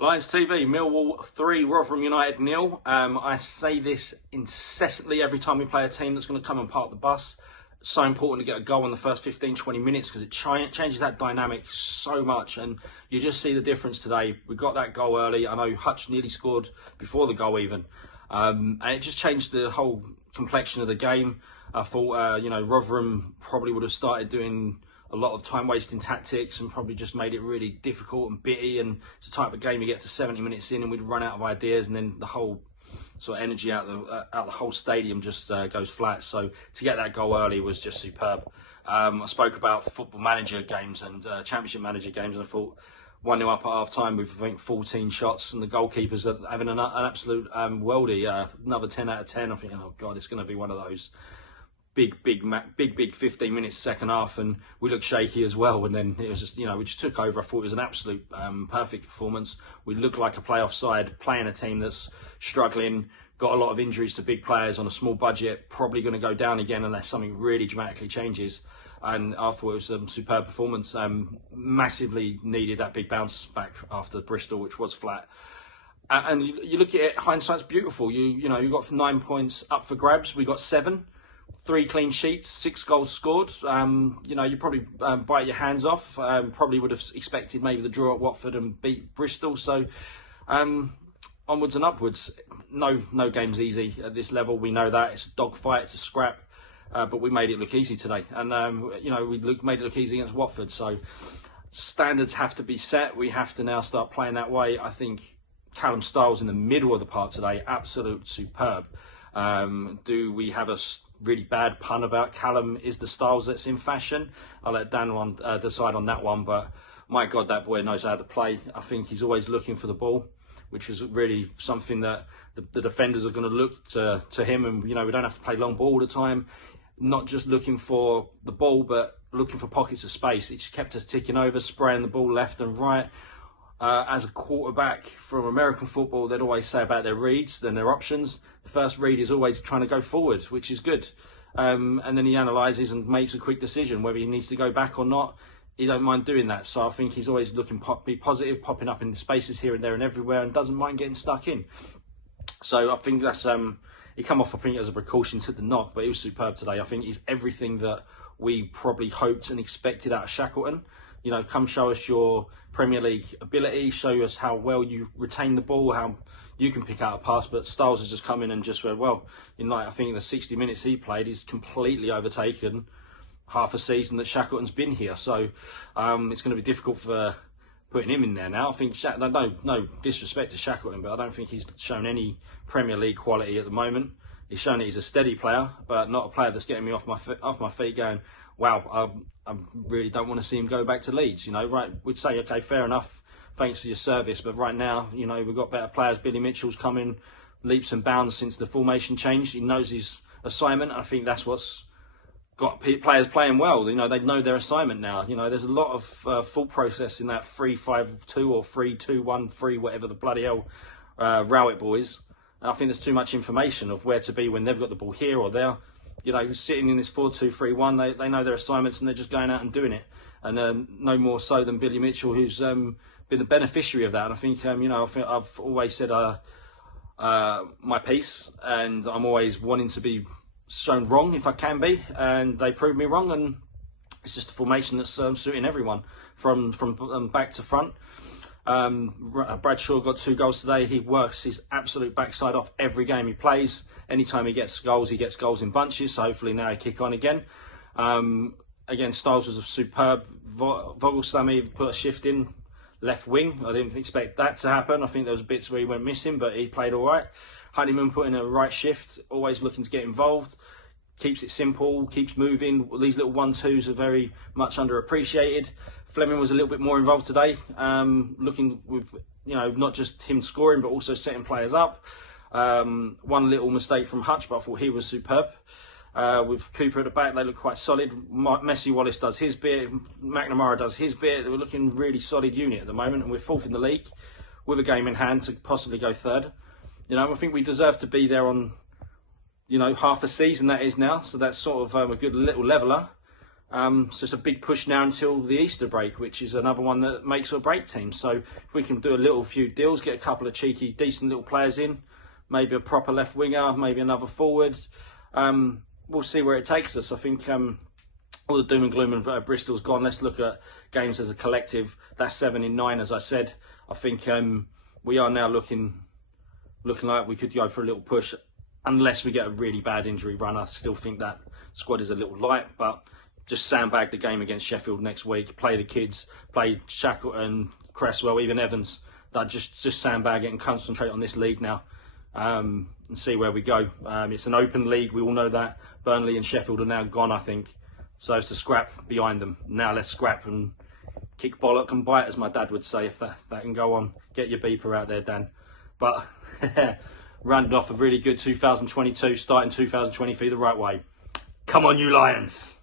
Lions TV, Millwall 3, Rotherham United 0. I say this incessantly every time we play a team that's going to come and park the bus. It's so important to get a goal in the first 15-20 minutes because it changes that dynamic so much, and you just see the difference today. We got that goal early. I know Hutch nearly scored before the goal even, and it just changed the whole complexion of the game. I thought, Rotherham probably would have started doing a lot of time wasting tactics and probably just made it really difficult and bitty, and it's the type of game you get to 70 minutes in and we'd run out of ideas, and then the whole sort of energy out the whole stadium just goes flat. So to get that goal early was just superb. I spoke about football manager games and championship manager games, and I thought 1-0 up at half time with I think 14 shots and the goalkeepers are having an absolute worldie, another 10 out of 10. I think, oh god, it's going to be one of those big 15 minutes second half, and we looked shaky as well, and then it was just, we just took over. I thought it was an absolute perfect performance. We looked like a playoff side playing a team that's struggling, got a lot of injuries to big players on a small budget, probably going to go down again unless something really dramatically changes. And I thought it was a superb performance. Massively needed that big bounce back after Bristol, which was flat. And you look at it, hindsight's beautiful. You got 9 points up for grabs. We got 7. 3 clean sheets, 6 goals scored. You probably bite your hands off. Probably would have expected maybe the draw at Watford and beat Bristol. So onwards and upwards. No game's easy at this level. We know that it's a dogfight, it's a scrap. But we made it look easy today, and made it look easy against Watford. So standards have to be set. We have to now start playing that way. I think Callum Styles in the middle of the park today, absolute superb. Do we have a really bad pun about Callum is the Styles that's in fashion? I'll let Dan decide on that one, but my God, that boy knows how to play. I think he's always looking for the ball, which is really something that the defenders are going to look to him, and we don't have to play long ball all the time. Not just looking for the ball, but looking for pockets of space. It just kept us ticking over, spraying the ball left and right. As a quarterback from American football, they'd always say about their reads, then their options. The first read is always trying to go forward, which is good. And then he analyses and makes a quick decision whether he needs to go back or not. He don't mind doing that. So I think he's always looking be positive, popping up in the spaces here and there and everywhere, and doesn't mind getting stuck in. So I think that's he come off, I think, as a precaution, took the knock, but he was superb today. I think he's everything that we probably hoped and expected out of Shackleton. Come show us your Premier League ability, show us how well you retain the ball, how you can pick out a pass. But Styles has just come in and just went, well, I think in the 60 minutes he played, he's completely overtaken half a season that Shackleton's been here. So it's going to be difficult for putting him in there now. I think, no disrespect to Shackleton, but I don't think he's shown any Premier League quality at the moment. He's shown that he's a steady player, but not a player that's getting me off my feet going, wow, I really don't want to see him go back to Leeds. Right? We'd say, okay, fair enough, thanks for your service, but right now, we've got better players. Billy Mitchell's coming leaps and bounds since the formation changed. He knows his assignment. I think that's what's got players playing well. They know their assignment now. There's a lot of thought process in that 3-5-2 or 3-2-1-3, whatever the bloody hell row it, boys. And I think there's too much information of where to be when they've got the ball here or there. Sitting in this 4-2-3-1, they know their assignments and they're just going out and doing it. And no more so than Billy Mitchell, who's been the beneficiary of that. And I think, I've always said my piece, and I'm always wanting to be shown wrong if I can be, and they proved me wrong. And it's just a formation that's suiting everyone from back to front. Bradshaw got 2 goals today. He works his absolute backside off every game he plays. Anytime he gets goals in bunches. So hopefully now he kick on again. Again, Styles was superb. Vogelsamy put a shift in left wing. I didn't expect that to happen. I think there was bits where he went missing, but he played all right. Honeyman put in a right shift, always looking to get involved. Keeps it simple, keeps moving. These little 1-2s are very much underappreciated. Fleming was a little bit more involved today, looking with, not just him scoring, but also setting players up. One little mistake from Hutch, but I thought he was superb. With Cooper at the back, they look quite solid. Messi Wallace does his bit, McNamara does his bit. We're looking really solid unit at the moment, and we're 4th in the league with a game in hand to possibly go 3rd. I think we deserve to be there on, half a season that is now, so that's sort of a good little leveller. So it's a big push now until the Easter break, which is another one that makes or break teams. So if we can do a few deals, get a couple of cheeky, decent little players in, maybe a proper left winger, maybe another forward, we'll see where it takes us. I think all the doom and gloom of Bristol's gone. Let's look at games as a collective. That's 7 in 9, as I said. I think we are now looking like we could go for a little push, unless we get a really bad injury run. I still think that squad is a little light, but just sandbag the game against Sheffield next week. Play the kids, play Shackleton, Cresswell, even Evans. That just sandbag it and concentrate on this league now, and see where we go. It's an open league. We all know that. Burnley and Sheffield are now gone, I think. So it's a scrap behind them. Now let's scrap and kick bollock and bite, as my dad would say, if that can go on. Get your beeper out there, Dan. But rounded off a really good 2022, starting 2023 the right way. Come on, you Lions!